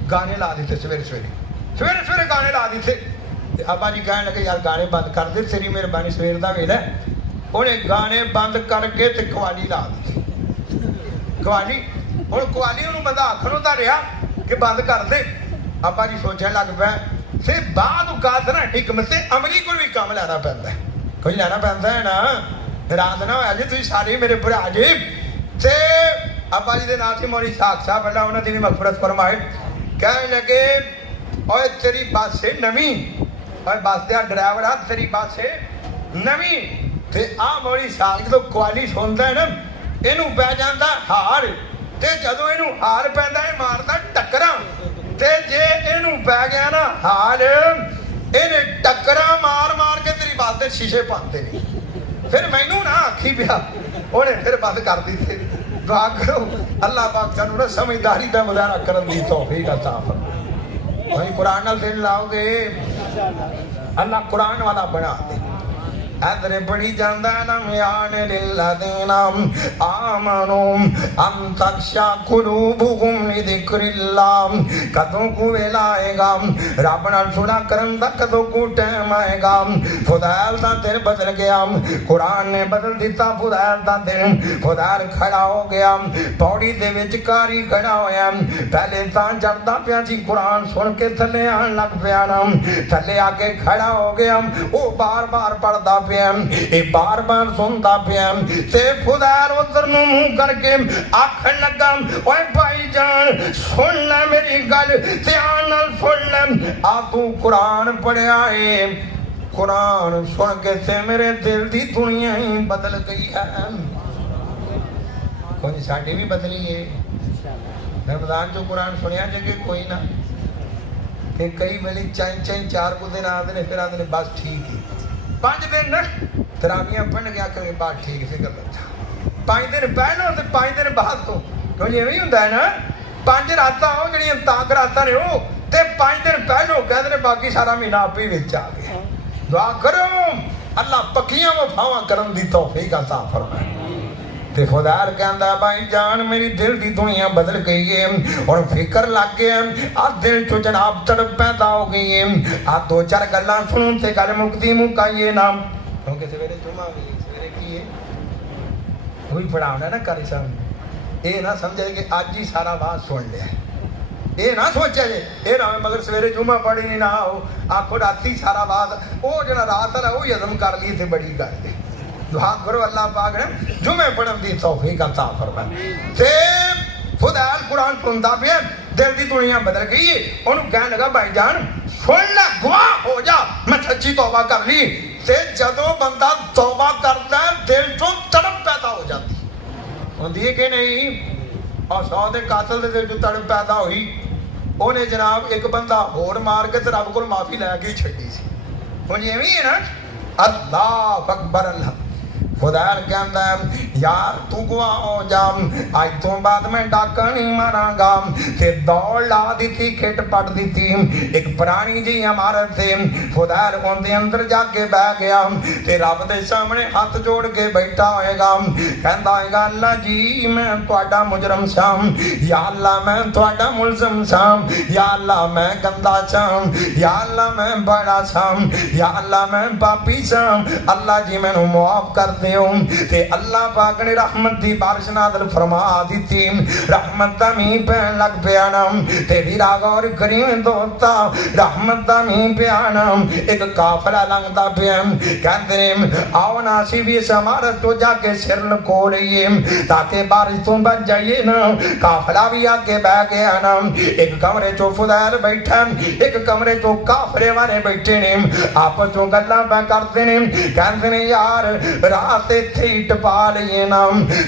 गाने ला दिते। सवेरे सवेरे गाने ला दिते। अब्बा जी कहने लगे यार गाने बंद कर दे, तेरी मेहरबानी सवेर का वेला है। उन्हें गाने बंद करके ते कवाली ला दी। कवाली हुण कवाली उन्होंने बंदा आखण होंदा रहा कि बंद कर दे। अब्बा जी सोचने लग पे फिर बाद औकात ना हिकमत से अमली को भी काम लैना पैंदा है, कोई लैना पैंदा है ना। रात ना होया जी तुसीं सारे मेरे भरा जी ते अब्बा जी के नाम से मौली साख साहब अल्लाह उन्होंने भी मगफरत फरमाए। कहने लगे ओए तेरी बस है नवी, और बस का ड्राइवर आ तेरी बस है नवी। ते आ मौली साख जो कवाली सुनता है ना इनू पै जाता हार, ते जदों इनू हार पैंदा है मारदा टक्करा, ते जे इनू पै गया ना हार इन्हें टक्करा मार मार के तेरी बस के शीशे पाते नहीं। फिर मैनू ना आखी पिया उन्हें फिर बंद कर दी थे। दुआ करो अल्लाह पाक सानू ना समझदारी का मुजाहरा करन दी तौफीक अता फरमाए। भाई कुरान नाल दिल लाओगे अल्लाह कुरान वाला बना दे। इधर बड़ी जांदा नम यान लिल्लज़ीना आमनू अन तख्शा कुलूबुहुम लिज़िक्रिल्लाह। कदों को वेला आएगा रब नाल सुलह करन दा, कदों को टाइम आएगा। फुदैल दा दिल बदल गया, कुरान ने बदल दिता फुदैल दा दिल। फुदैल खड़ा हो गया, पौड़ी दे विचकार ही खड़ा होया। पहले तां जड़दा पिया सी, कुरान सुन के थले आन लग पिया ना, थले आके खड़ा हो गया। वो बार बार पढ़दा बार बार सुनता पिया ते फुदैल उधर मुंह करके आखन लगा ओए भाई जान सुन ले मेरी गल ध्यान नाल सुन ले। आ तू कुरान पढ़िया है, कुरान सुन के ते मेरे दिल दी दुनिया ही बदल गई है। कोई साडी भी बदली है। रमजान चो कुरान सुनिया जगह कोई ना, ते कई वेले चाई 4 को दिन आते ने, फिर आते ने बस ठीक है 5 दिन ना तरावियां पढ़ गया करेंगे बात ठीक से कर लेता। 5 दिन पहलों ते 5 दिन बाद तो क्यों जिवें ही हुंदा है ना 5 रातां हो जिहड़ियां ताक रातां ने वो ते 5 दिन पहलों कहते ने बाकी सारा महीना आप ही विच आ गया। दुआ करो अल्लाह पक्कियां वफावां करन दी तौफीक अता फरमाए। ते खुदार कहंदा भाई जान मेरी दिल दी दुनिया बदल गई है और फिक्र लग गया आ दिल चो जनाब तड़प पैदा हो गई है आ 2-4 गल्लां सुन ते गल मुकदी मुकाइए ना क्योंकि सवेरे जुमा भी सवेरे की है वही पढ़ाउंदा ना कारी साहब ये ना समझे कि आज ही सारा बात सुन लिया ये ना सोचा जे ये ना मगर सवेरे जुमा पढ़ी नहीं ना हो आखो राती सारा बात वो जरा रात है वो हजम कर ली थे बड़ी गल है। दुआ करो अल्लाह पाक ने जुमे पढ़न दी तौफीक अता फरमाए। ते फुदाल कुरान सुनदा पिया दिल दी दुनिया बदल गई है ओनू कहने लगा भाई जान सुन ले गवाह हो जा मैं सच्ची तौबा कर ली। ते जदों बंदा तौबा करदा दिल चों तड़प पैदा हो जाती होंदी है कि नहीं। और 100 दे कातल दे दिल चों तड़प पैदा हुई ओने जनाब एक बंदा होर मार के ते रब कोल माफी लै के छड्डी सी हुण जिवें है ना अल्लाह अकबर अल्लाह खुदार कहता है यार तू गवाह हो जा आज तो बाद मैं डाका नहीं मारांगा ते दौड़ ला दी थी खिट पट दी थी एक पुरानी जी इमारत से खुदार उनके अंदर जाके बह गया ते रब दे सामने हाथ जोड़ के बैठा होएगा कहता होएगा अल्लाह जी मैं तुहाडा मुजरम सा या अल्लाह मैं तुहाडा मुलजम सा या अल्लाह मैं गंदा सा या अल्लाह मैं बड़ा सा या अल्लाह मैं पापी सा अल्लाह जी मैनू माफ कर ते अल्लाह पाक ने रहमत दी बारिश नाज़िल फरमा दी रहमत दा मींह पैन लग पिया ना तेरी गौर करीम दोस्ता रहमत दा मींह पिया ना एक काफिला लंघदा पिया कहते ने आओ ना असीं भी इस इमारत तो जाके सिर लको लईए ताकि बारिश तो बच जाइए ना। काफिला भी आगे बह गया ना एक कमरे चो फुदैल बैठा एक कमरे चो काफिले वाले बैठे ने आपस चो गल्लां पै करदे ने कहते ने यार रात इत्थे ही टपा लईए ना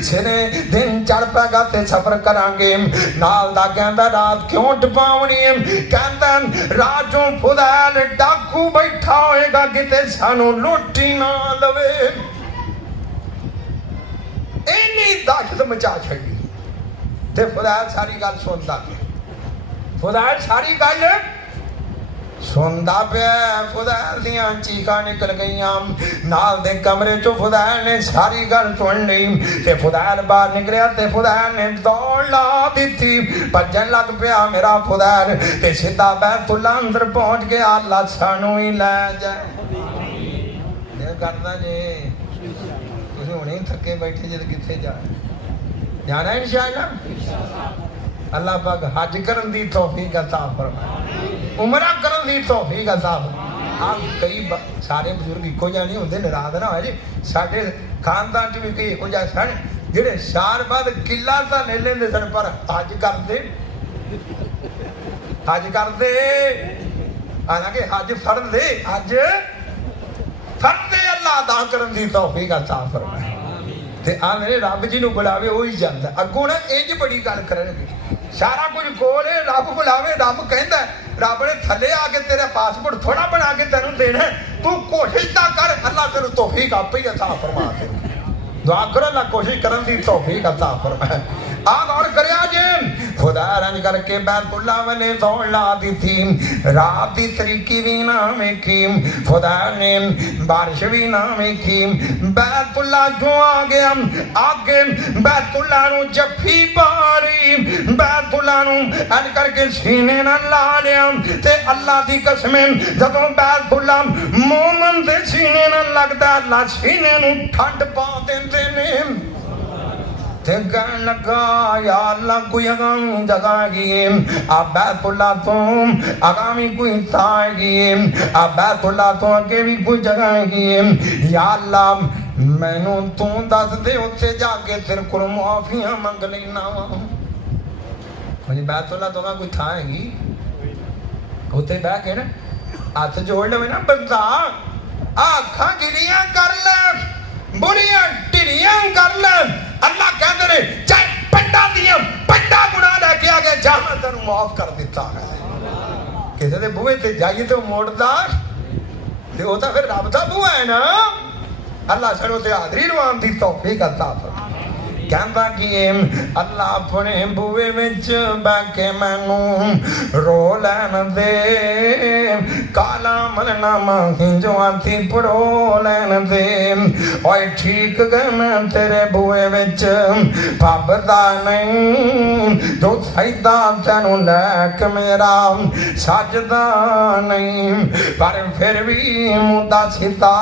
सिरे दिन चढ़ पैगा ते सफर करांगे नाल दा कहंदा रात क्यों टपावनी है कहंदा रात जो फुदैल डाकू बैठा होएगा किते सानू लुटी ना लवे इन्नी दहशत मचा छड़ी ते फुदैल सारी गल सुनदा फुदैल सारी गल सुनदा पिया फुदैल दियां चीखां निकल गईयां नाल दे कमरे चो फुदैल ने सारी गल सुन ली ते फुदैल बाहर निकलिया ते फुदैल ने दौड़ ला दी भजन लग पिया मेरा फुदैल ते सीधा बैतुल्ला अंदर पहुंच गया अल्लाह सानू ही लै जाए करदा जे तुसीं हुणे थके बैठे जे किथे जाना इंशाअल्लाह अल्लाह पाक हज करन दी तौफीक अता फरमाए उमरा करन दी तौफीक अता फरमाए। आप कई सारे बुजुर्ग इको जिहा नहीं हुंदे नाराज ना होए जी साडे खानदान च भी कई इको जिहे सन जिहड़े साल बाद किला तां ले लेंदे सन पर हज करदे हालांकि हज फर्ज दे हज फर्ज दे अल्लाह अदा करन दी तौफीक अता फरमाए। ते आ मेरे रब जी नूं बुलावे ओ ही जांदा अगों ना इंज बड़ी गल करनगे सारा कुछ कोल है रब बुलावे रब कहंदा रब ने थले आके तेरा पासपोर्ट थोड़ा बना के तेनू देना तू कोशिश ना कर अल्लाह तेनू तौफीक आपे ही अता फरमा दे। दुआ करो अल्लाह कोशिश करन दी तौफीक अता फरमाए। आ गौर करिया जे खुदा रंज करके बैतुल्ला वाले दौड़ ला दी थी रात की तरीकी भी ना वेखी खुदा ने बारिश भी ना वेखी बैतुल्ला जो आ गया आगे बैतुल्ला नू जफ्फी पारी बैतुल्ला नू अज करके सीने ना ला लिया ते अल्लाह दी कसम जदों बैतुल्ला मोमन दे सीने ना लगदा अल्लाह सीने नू ठंड पा देंदे ने कहने लगा या अल्लाह कोई अगाम जगाएगी अब बैतुल्ला तो आगामी कोई थाएगी अब बैतुल्ला तो आगे भी कोई जगाएगी या अल्लाह मैनू तू दस दे उत्थे जाके तेरे को माफिया मंग लेना वा बैतुल्ला तो कोई थाएगी उत्थे बह के ना हाथ जोड़ लवे ना बंदा आखा गिरियां कर ले बुढ़िया ढिरियां कर ले अल्लाह कहते ने चाहे पंडा दिया पंडा गुनाह लेके आ गया जा मैं तेनू माफ कर दिता है किसी के बूहे ते जाइए तो मोड़दा ते वो तो फिर रब दा बूहा है ना अल्लाह सानू ते हाज़री रवान दी तौफीक अता फरमाए। کہندا کی اللہ اپنے بوئے وچ بہ کے مینوں رو لین دے کالا ملنا ماہی جو آتی پرو لین دے اوے ٹھیک گئے میں تیرے بوئے وچ پابدا نہیں جو سیدہ تینوں لیک میرا سجدہ نہیں پر پھر بھی مدہ ستا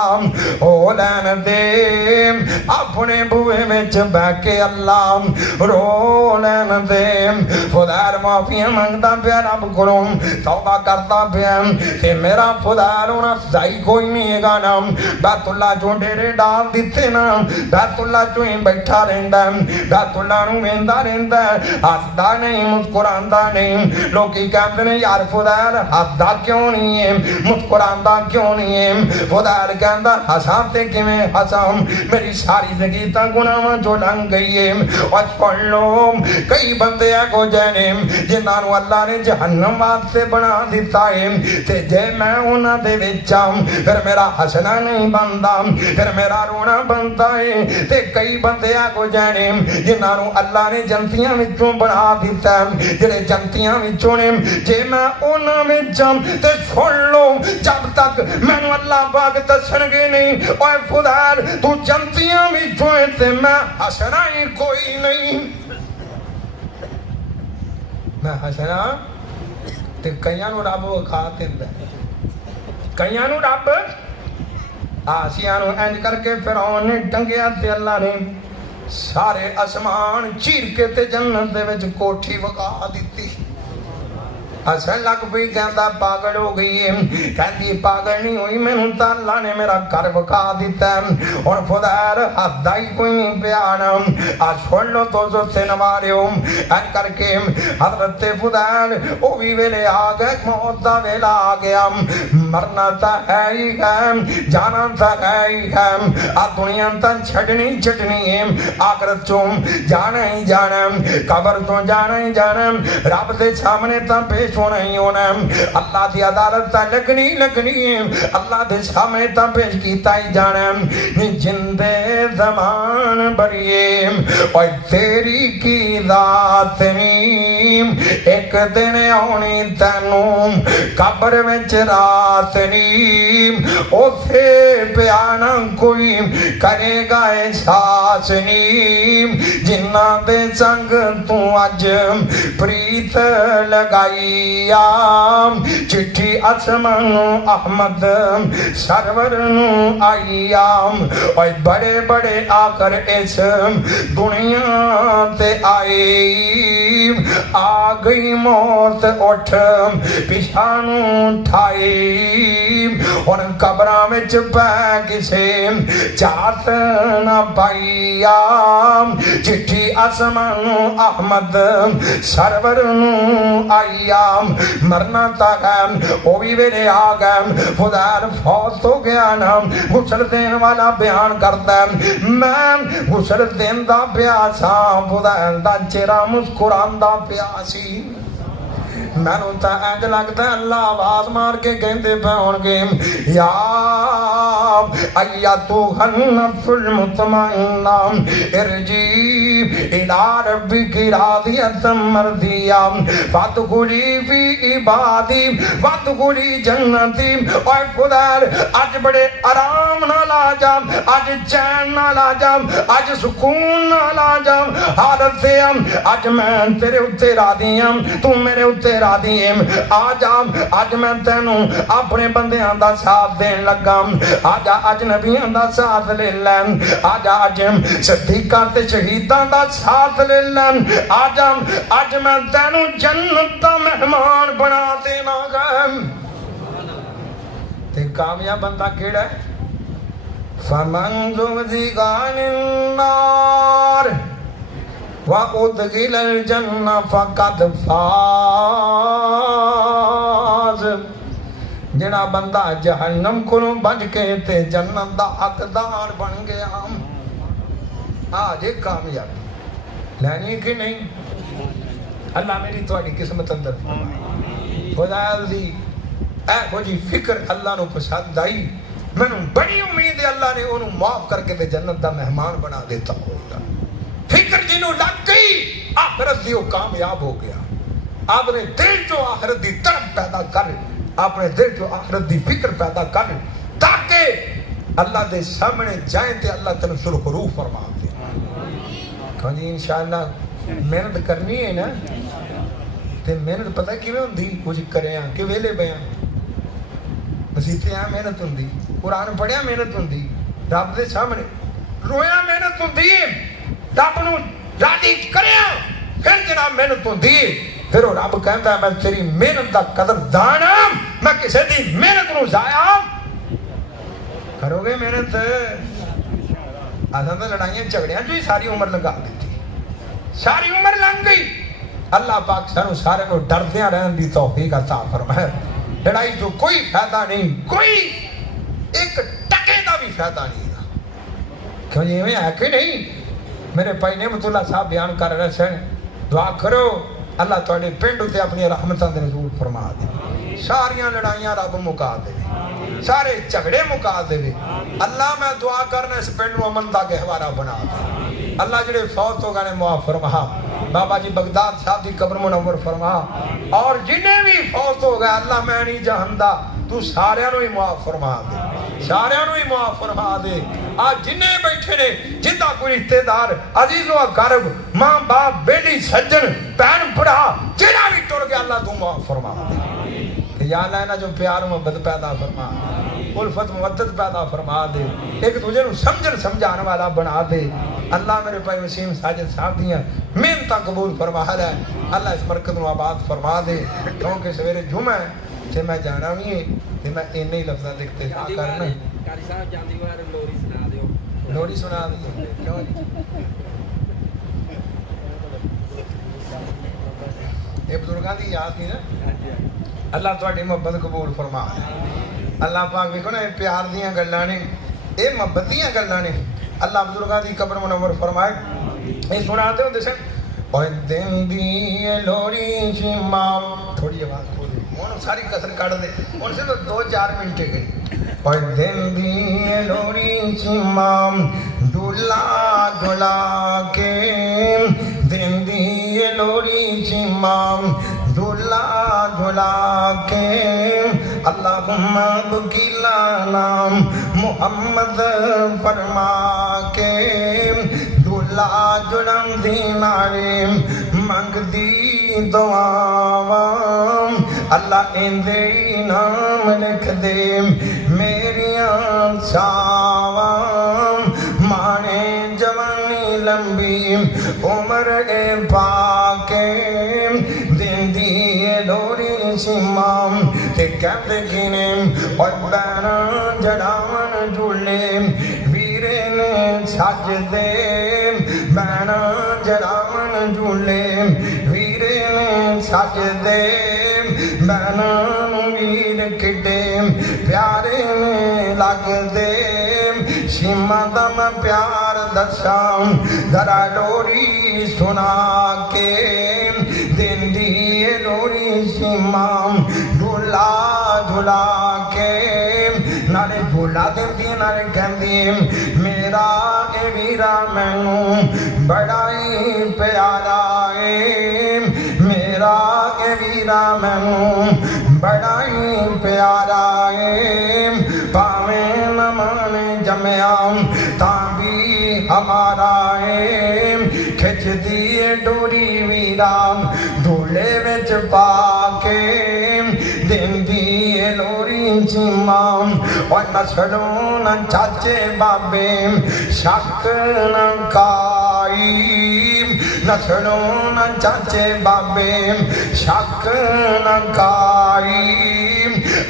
ہو لین دے اپنے بوئے وچ بہ کے اللہ رو لین دے خدار معافیاں منگتا پیا رب کروں توبہ کرتا پیا کہ میرا خدار ہونا سائی کوئی نہیں گا نا بیت اللہ جو ڈیرے ڈال دیتے نا بیت اللہ جو ہی بیٹھا رہندا بیت اللہ نو ویندا رہندا ہسدا نہیں مسکراندا نہیں لوکی کہندے نے یار خدار ہسدا کیوں نہیں ہے مسکراندا کیوں نہیں ہے خدار کہندا ہساں تے کیویں ہساں میری ساری زندگی تا گناہاں جو لنگ گئی ہے اور پڑھ لو کئی بندے کو جانے جنہاں نو اللہ نے جہنم واسطے بنا دیتا ہے تے جے میں انہاں دے وچ پھر میرا ہسنا نہیں بندا پھر میرا رونا بنتا ہے تے کئی بندے کو جانے جنہاں نو اللہ نے جنتیاں وچوں بنا دیتا ہے جڑے جنتیاں وچوں نے جے میں انہاں وچ تے سن لو جب تک مینوں اللہ پاک دسن گے نہیں اوے خدار تو جنتیاں وچوں تے میں ہسنا ہی کوئی نہیں میں ہسنا تے کئیاں نو رب وکھا دیندا کئیاں نو رب آسیاں نو انج کر کے فرعون نے ٹنگیا تے اللہ نے سارے اسمان چیر کے تے جنت دے وچ کوٹھی وکھا دتی حسن لگ پئی کہندا پاگل ہو گئی ہے کہندی پاگل نہیں ہوئی مینوں تے اللہ نے میرا گھر وکھا دیتا اور خدار ہدا ہی کوئی نہیں پیا نا آ سن لو تو تین واریو ان کر کے حضرت خدار او بھی ویلے آ گئے موت دا ویلا آ گیا مرنا تا ہے ہی ہے جانا تا ہے ہی ہے آ دنیا تا چھڑنی چھڑنی ہے آخرت چوں جانا ہی جانا قبر تو جانا ہی جانا رب دے سامنے تا پیش ہونا ہی ہونا اللہ دی عدالت تا لگنی لگنی اللہ دے سامنے تا پیش کیتا ہی جانا جندے زمان بریے اور تیری کی ذات نیم ایک دن ہونی تینوں قبر وچ رات نیم اوتھے پیانا کوئی کرے گا احساس نیم جنہ دے سنگ تو اج پریت لگائی چٹھی اسمان احمد سرور نو آئی اور بڑے بڑے آ کر اس دنیا تے آئی آ گئی موت اٹھ پچھانو ٹھائی اور قبراں وچ پے کسے چات نہ پائی چٹھی اسمان احمد سرور نو آئی مرنا تا گئے وہ بھی ویلے آ گئے خدار فوت ہو گیا نا غسل دین والا بیان کرتا ہے میں غسل دین دا پیاسا خدار دا چہرہ مسکران دا پیاسی مینوں تا انج لگدا اللہ آواز مار کے کہندے پے ہون گے یا ایتھا النفس المطمئنہ ارجعی الی ربک راضیۃ مرضیہ فادخلی فی عبادی وادخلی جنتی اے خدار اج بڑے آرام نال آ جا اج چین نال آ جا اج سکون نال آ جا حالت سے اج میں تیرے اوتے راضی ہوں تو میرے اوتے راضی ہے آ جا اج میں تینوں اپنے بندیاں دا ساتھ دین لگا آ جا اج نبیاں دا ساتھ لے لین آ جا اج صدیقاں تے شہیداں دا ساتھ لے لین آ جا اج میں تینوں جنت دا مہمان بنا دینا گا تے کامیاب بندہ کیڑا ہے فمن زحزح عن النار وَأُدْخِلَ الْجَنَّةَ فَقَدْ فَازَ جڑا بندہ جہنم کو بچ کے تے جنت دا حقدار بن گیا آج ایک کامیاب لینی کہ نہیں اللہ میری تواڈی قسمت اندر خدا دی اے کوئی فکر اللہ نو پسند آئی میں بڑی امید ہے اللہ نے انہوں معاف کر کے تے جنت دا مہمان بنا دیتا ہوگا فکر جنوں لگ گئی آخرت دی وہ کامیاب ہو گیا. اپنے دل جو آخرت دی طرف پیدا کر, اپنے دل جو آخرت دی فکر پیدا کر, تاکہ اللہ دے سامنے جائیں تے اللہ تنو سرخرو فرما دے. کہاں جی انشاءاللہ محنت کرنی ہے نا, تے محنت پتہ کیویں ہوندی, کچھ کرے ہاں کہ ویلے پے ہاں, مسیتے ہاں محنت ہوندی, قرآن پڑھیا محنت ہوندی, رب دے سامنے رویا محنت ہوندی, رب نو راضی کریا پھر جناب محنت ہوندی. پھر وہ رب کہندا ہے میں تیری محنت دا قدر دان ہاں, میں کسے دی محنت نو ضائع کرو گے محنت. آسان تو لڑائیاں جھگڑیاں جو ہی ساری عمر لگا دیتی, ساری عمر لنگ گئی. اللہ پاک سانو سارے نو ڈردیاں رہن دی توفیق عطا فرمائے. لڑائی تو کوئی فائدہ نہیں, کوئی ایک ٹکے دا بھی فائدہ نہیں. کیوں جی میں ہے کہ نہیں, میرے بھائی نعمت اللہ صاحب بیان کر رہے سن, دعا کرو اللہ تواڈے پنڈ تے اپنی رحمتاں دے نزول فرما دے, ساریاں لڑائیاں رب مکا دے, سارے جھگڑے مکا دے. اللہ میں دعا کرنا اس پنڈ نو امن دا گہوارہ بنا دے. اللہ جڑے فوت ہو گئے معاف فرما, بابا جی بغداد صاحب دی قبر منور فرما, اور جنہیں بھی فوت ہو گئے اللہ میں نہیں جہندا تو سارے نو ہی معاف فرما دے, سارے نو ہی معاف فرما دے. آج جنہیں بیٹھے نے جندا کوئی رشتے دار عزیز و اقارب ماں باپ بیٹی سجن بہن بڑا جنہ بھی ٹر گیا اللہ تو معاف فرما دے. یا اللہ انہاں جو پیار محبت پیدا فرما, الفت مودت پیدا فرما دے, ایک دوسرے نو سمجھن سمجھان والا بنا دے. اللہ میرے بھائی وسیم ساجد صاحب دیاں محنتاں قبول فرما لے, اللہ اس مرکز نو آباد فرما دے. کیونکہ سویرے جمعہ ہے تے میں جانا بھی ہے تے میں انہی لفظاں دے اکتفا کرنا. قاری صاحب جاندی وار لوری سنا دیو, لوری سنا دی. کیوں جی اے بزرگاں دی یاد نہیں نا, اللہ تواڈی محبت قبول فرما. اللہ پاک ویکھو نا پیار دیاں گلاں نے, اے محبت دیاں گلاں نے. اللہ بزرگاں دی قبر منور فرمائے. اے سناتے ہوندے سن, اوے دن دی لوری چ ماں, تھوڑی آواز کھول دے ہن ساری کسر کٹ دے, ہن صرف 2-4 منٹ گئی. اوے دن دی لوری چ ماں ڈولا ڈولا کے, دن دی لوری چ ماں ڈولا ڈولا کے, اللہم بکیلا نام محمد فرما کے, ڈولا جڑم دی نارے منگ دی دعاواں, اللہ اندے نام لکھ دے میریاں چھاواں. مانے جوانی لمبی عمر اے پاکے, دن دی لوری سیمام تے کہتے گینے, اور بینا جڑاون جھولے ویرے نے سج دے, بینا جڑاون جھولے ویرے نے سج دے, بینا ویر کڈے پیارے نے لگ دے. سیما دا میں پیار دساں ذرا لوری سنا کے, دن دی لوری سیما ڈھولا ڈھولا کے, نالے ڈھولا دیندی نالے کہندی میرا اے ویرا مینوں بڑا ہی پیارا اے, میرا اے ویرا مینوں بڑا ہی پیارا اے. پاویں نہ مانے جمیا تاں بھی ہمارا اے, کھچ دیے ڈوری ویرا ڈھولے وچ پا کے, دن دی لوری چیماں اور نسلوں نہ چاچے بابے شک نہ کائی, نسلوں نہ چاچے بابے شک نہ کائی.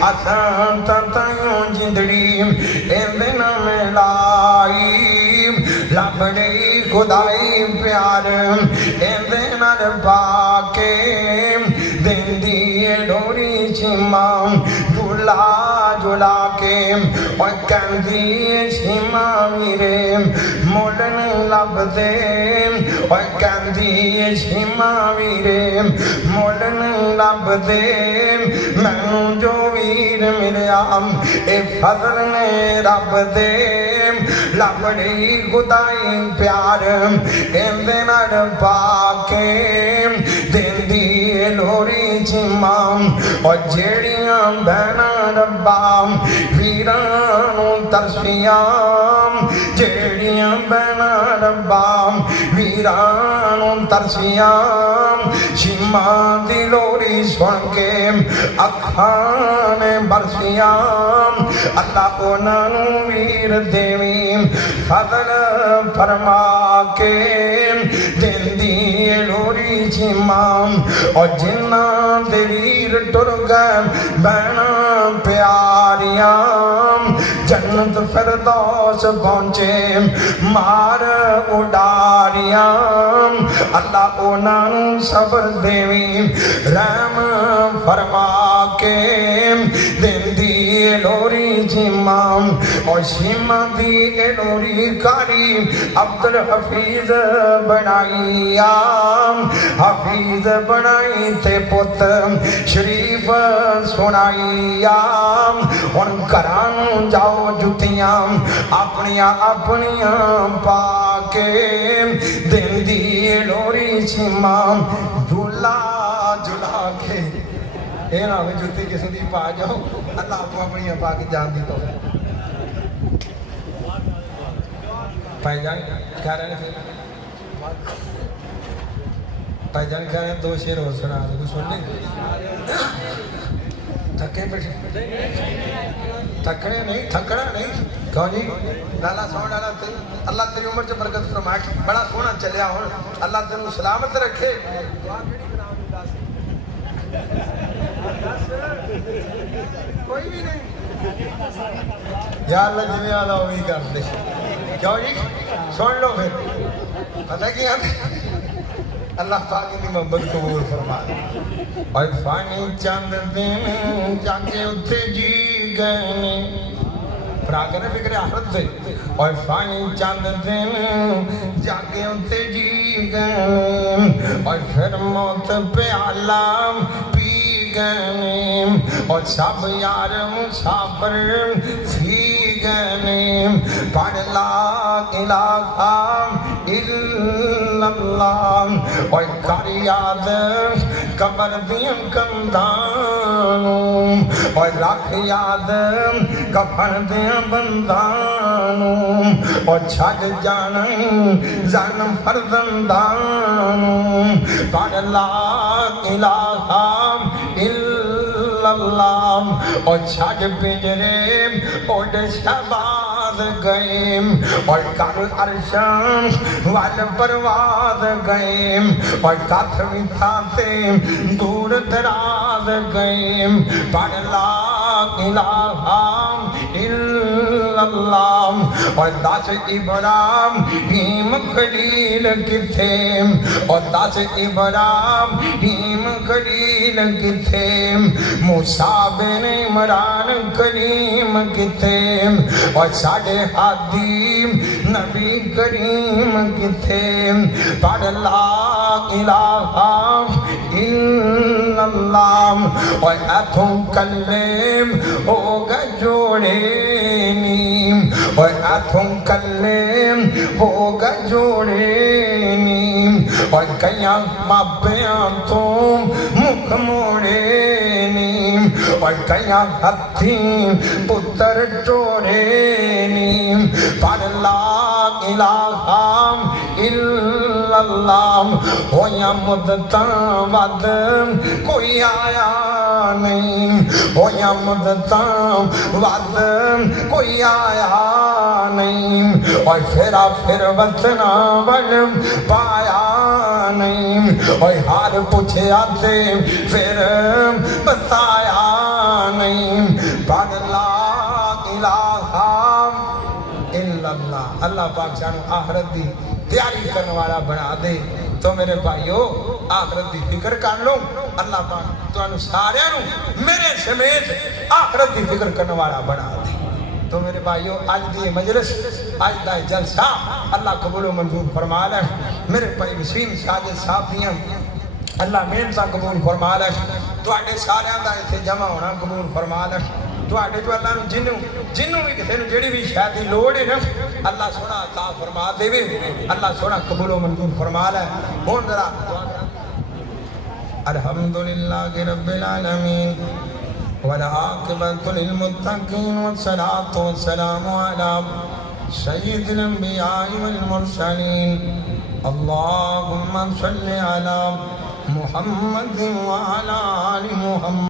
اساں تاں جندڑی ایندے نہ ملائی, لبڑی خدائی پیار ایندے نال پاکے, دن دی ڈوری چیماں جھولا جھولا کے, اور کہندی سیما ویرے مولن لب دے, اور کہندی سیما ویرے مولن لب دے. مینوں جو ویر ملیا اے فضل نے رب دے, لبڑی خدائی پیار اندے نال پاکے دیندی لوری چمام اور جیڑیاں بہنا ربام ویرانوں ترسیام جیڑیاں بہنا ربام ویرانوں ترسیام چمام دی لوری سن کے اکھان برسیام اللہ انہوں ویر دیویم فضل فرما کے دیندی لوری چمام اور جنہ دلیر ٹرگم بہنا پیاریام جنت فردوس پہنچے مار اڈاریام اللہ انہوں صبر دیویم رحم فرما کے دیندی لوری چمام اور شیمہ دی لوری کاری عبدالحفیظ بنائیام حفیظ بنائی تے پت شریف سنائیام ان کرانوں جاؤ جتیاں اپنیاں پاکے دیندی لوری چمام جھولا جھولا کے اے نا میں جوتی کسی دی پا جاؤ اللہ آپ کو اپنی پا کے جان دی تو پائی جان کہہ رہے ہیں پائی جان کہہ رہے ہیں دو شیر ہو سنا دو سن لیں تھکے بیٹھے تھکڑے نہیں تھکڑا نہیں کہو جی لالا سوڑ لالا اللہ تیری عمر سے برکت فرمائے بڑا سونا چلیا ہوں اللہ تیری سلامت رکھے کوئی بھی نہیں یا اللہ جنہیں آدھا وہی کر دے کیوں جی سن لو پھر پتہ کیا اللہ پاک کی محبت قبول فرما اور فانی چند دن جاگے اتھے جی گئے پراگرہ فکر آخرت سے اور فانی چند دن جاگے اتھے جی گئے اور پھر موت پہ علام پی گئے اور سب یار مسافر تھی گئے پڑھ لا الہ الا اللہ اور کر یاد قبر دیں کندانوں اور رکھ یاد کفن دیں بندانوں اور چھڑ جانا زن فرزندانوں پڑھ لا الہ الا اللہ اور چھڑ پجرے اڑ شباد گئے اور کر عرشان وال پرواز گئے اور کاتھ ویتھاتے دور دراز گئے پڑھ لا الہ الا اللہ اور داس ابراہیم خلیل کتھے اور داس ابراہیم خلیل کتھے موسیٰ بن عمران کریم کتھے اور ساڑھے حدیم نبی کریم کتھے پڑھ لا الہ الا اللہ اور ایتھوں کلیم ہوگا جوڑے نیم اور ایتھوں کلیم ہوگا جوڑے نیم اور کئیاں مابیاں تم مکھ موڑے نیم اور کئیاں ہتھیں پتر چوڑے نیم پڑھ لا الہ الا اللہ ہویا مدتاں ود کوئی آیا نہیں ہویا مدتاں ود کوئی آیا نہیں اور پھر وطنہ ول پایا نہیں اور ہار پوچھے آتے پھر بتایا نہیں پڑھ لا الہ الا اللہ اللہ پاک جانو آخرت دی تیاری کرنے والا بنا دے تو میرے بھائیو آخرت دی فکر کر لو اللہ پاک تو انو سارے انو میرے سمیت آخرت دی فکر کرنے والا بنا دے تو میرے بھائیو آج دی مجلس آج دا جلسہ اللہ قبول و منظور فرما لے میرے بھائی وسیم ساجد صاحب دیاں اللہ محنت قبول فرما لے تو آنے سارے دا ایسے جمع ہونا قبول فرما لے تواڈے تو اللہ نو جنوں بھی کسے نو جڑی بھی شے دی لوڑ ہے نا اللہ سونا عطا فرما دے اللہ سونا قبول و منظور فرما لے ہن ذرا الحمدللہ رب العالمین والعاقبۃ للمتقین والصلاۃ والسلام علی سید الانبیاء والمرسلین اللہم صل علی محمد وعلی آل محمد